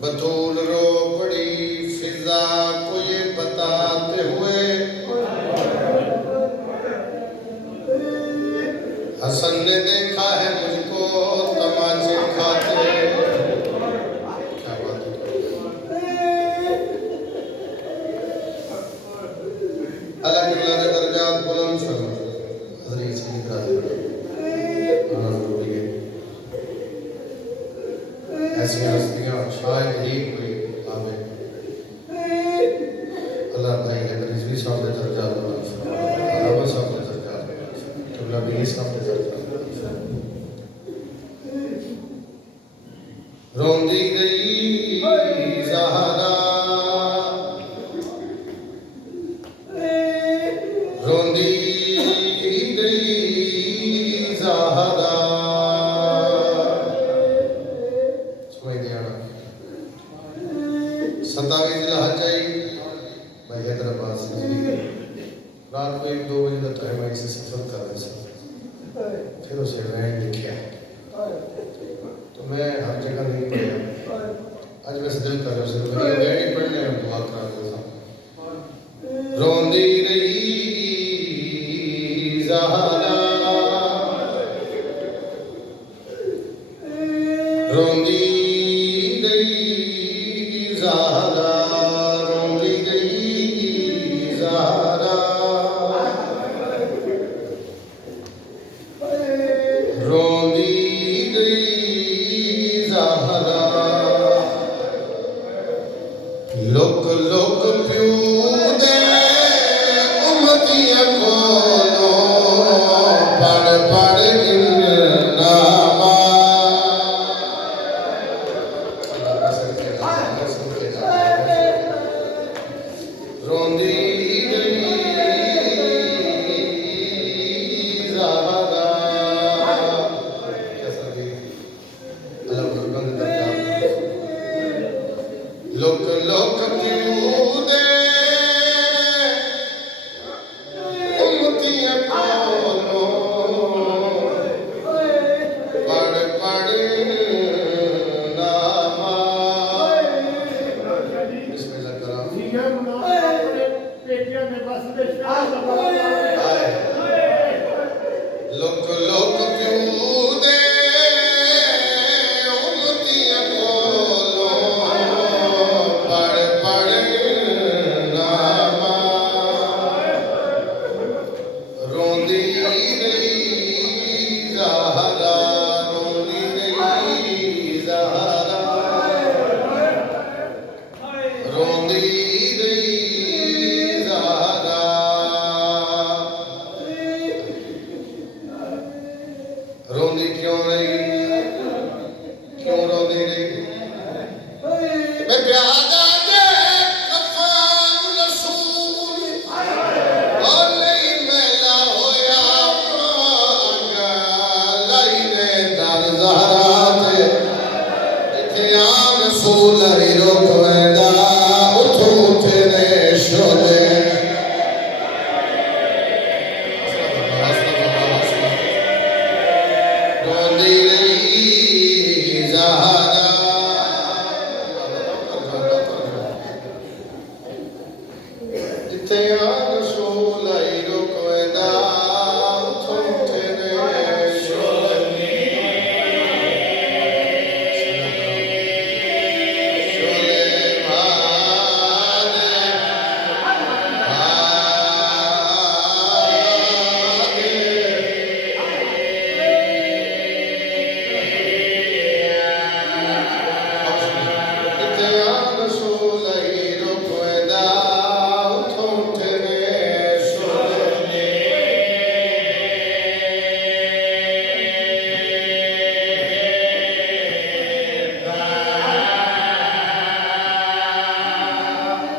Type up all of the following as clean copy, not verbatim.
बतूल रो पड़ी फिजा को ये बताते हुए हसन ने देखा है मुझको तमाचे खाते। क्या बात है। अल्लाह के दर्जात बुलंद हज़रत से निकला ऐसी हस्तियाँ शायद ही कोई आवे। अल्लाह भाई अगर रिजवी साहब ने दर्जात बुलंद बाबा साहब ने दर्जात बुलंद तुमला भी साहब ने दर्जात रोंदी गई ज़हरा रोंदी गई ज़हरा सतावीस जिलहज भाई हैदराबाद से रात को 1-2 बजे का टाइम है। इसे सफर कर रहे थे फिर उसे वैन लिखा तो मैं हर जगह नहीं पढ़ा। आज वैसे दिल कर रहा हूँ वैन ही पढ़ने और दुआ करा देता। रोंदी रही ज़हरा रोंदी गई ज़हरा रोंदी गई ज़हरा रोंदी गई ज़हरा लोक लोक प्यू दे उम्मतियां कोलो पढ़ पढ़ इल्नामा रोंदी गई ज़हरा। लोक लोक क्यों दे उम्मतियां कोलो पढ़ पढ़ नामा। बिस्मिल्लाह करा लोक लोक क्यों दे उम्मतियां कोलो पढ़ पढ़ नामा। रोंदी रही ज़हरा रोंदी रही ज़हरा रोंदी रही ज़हरा। रोंदी क्यों रही क्यों रोंदी रही मैं प्यादा जे कफान रसूल और नहीं मैला होया लाई ने दर ज़हरा ते जिथे आम रसूल हरी रोकवेंदा उठो तेरे शोले। रोंदी रही ज़हरा जिथे आम रसूल हरी रोकवेंदा उठो तेरे शोले। शोले भादे जिथे आम रसूल हरी रोकवेंदा उठो तेरे शोले।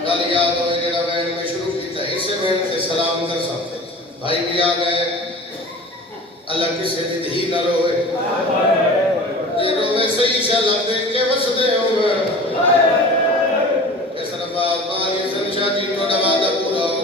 गल याद हो जेड़ा वैन में शुरू किया इसे वैन से सलाम कर सकते भाई भी आ गए। अल्लाह किसे दी धी न रोए जे रोवे सही शलम देख के वसदे होवे। इस नबाद माली संशा जी तो नवादा पूरा हो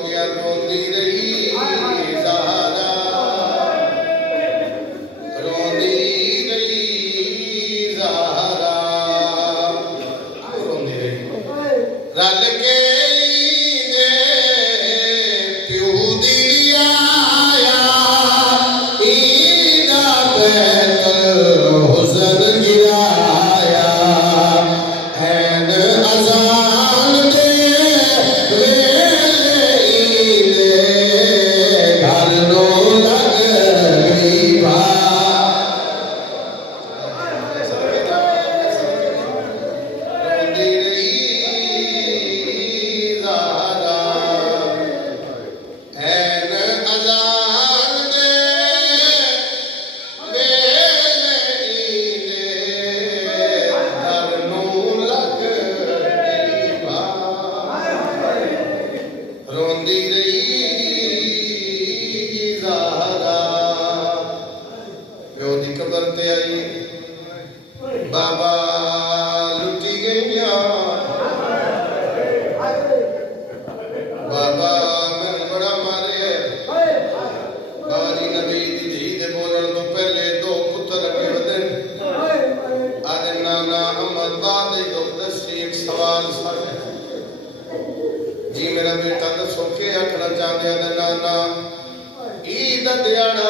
रोंदी रही ज़हरा प्यो दी कबर ते आई बाबा लुटी गईया बाबा मैंने बड़ा मारे बाबा जी नबी दी धी दे बोलण तो पहले दो पुत्र अगे वधे आदे नाना अहमद बाद दुख दसी एक सवाल साडे जी मेरा बेटा दसो के आखना चाहते हैं नाना ईद दिहाड़ा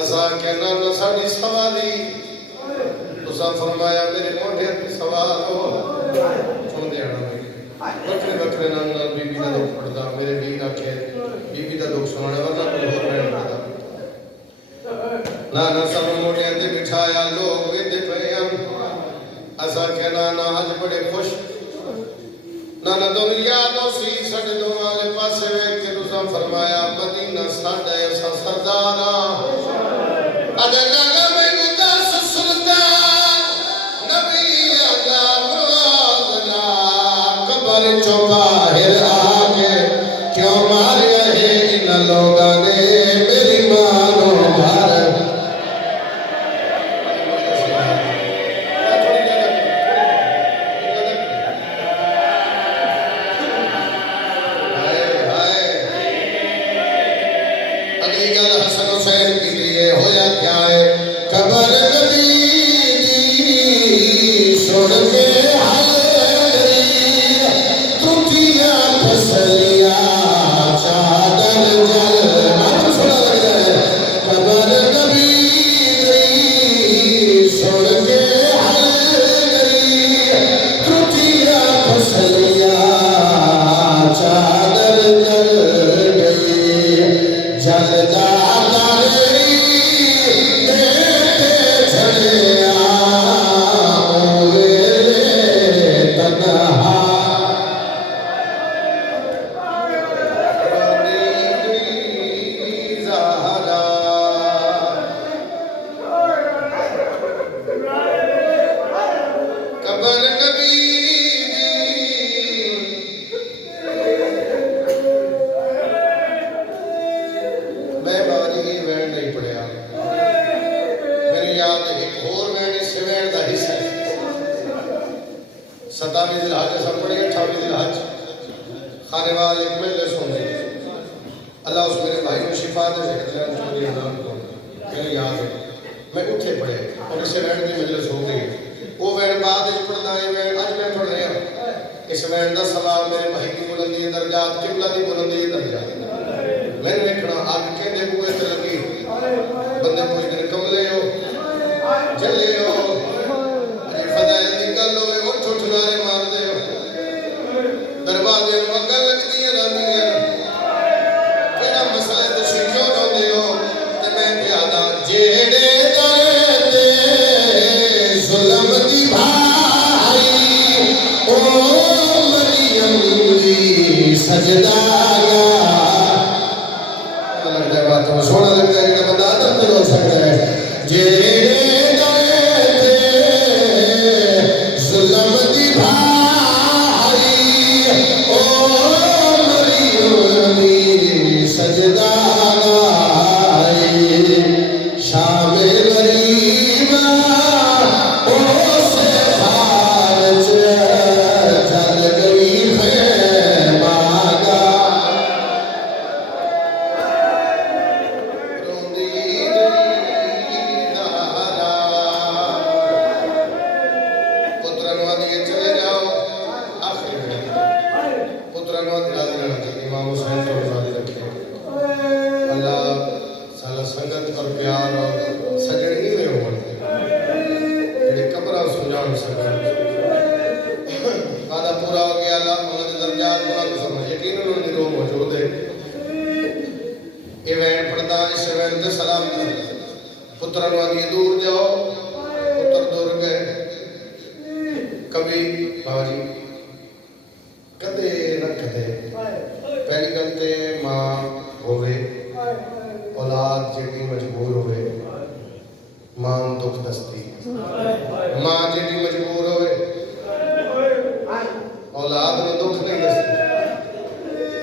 असा कहना ना साडी सवाली तुसा फरमाया मेरे मोढे ते सवाल हो सुन दिहाड़ा बकरे बकरे नाम नाल बीबी दा दुख पड़दा मेरे वीर आखे बीबी दा दुख सुनाना वरना कोई होर रहन पड़दा नाना सब मोढे ते बिठाया लोग वेंदे पे असा कहना ना आज बड़े खुश नाना दुनिया तो सी साडे दो वाले पासे वेख के तुसा फरमाया मदीना साडा ऐसा सरदार अदे नाना मैनू दस सुल्तान नबी आला मुआज़ना कबर चों बाहर आके क्यों मारिया है इन लोगां ने मेरी मां नो मार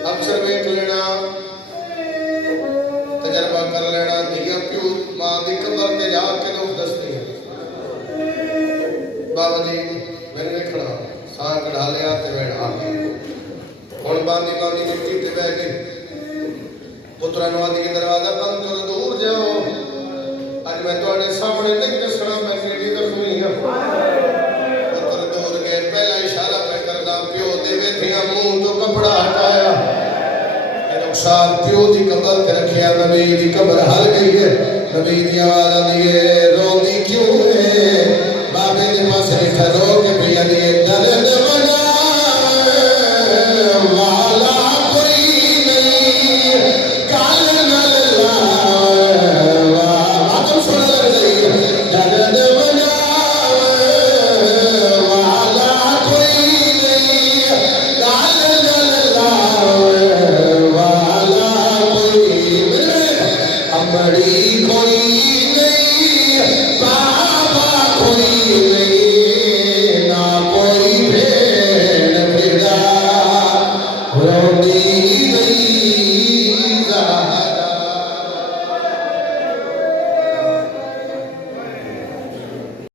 अक्सर वेख लेना, तजर्बा कर लेना, धिया प्यो मां की कबर से जाके दुख दसती है, बाबा जी मैंने वेखना साह कढ़ा लिया तो बैठ आ गई, हुण बांदी बांदी मिट्टी ते बह गई, पुत्रा नु आदि के दरवाजा बंद करो, दूर जाओ, अज मैं तुहाडे सामने नहीं दसना मैं केड़ी दसूई हां। पुत्र दूर गए, पहला इशारा पे करदा, प्यो दे वेथिया मुंह तो कपड़ा हटाया, नुकसान प्यो की कबर ते रखिया, नबी की कबर हल गई है, नबी दी आवाज आंदी है, रोंदी क्यों है, बाबे दे पासे रो के पिया दी डरे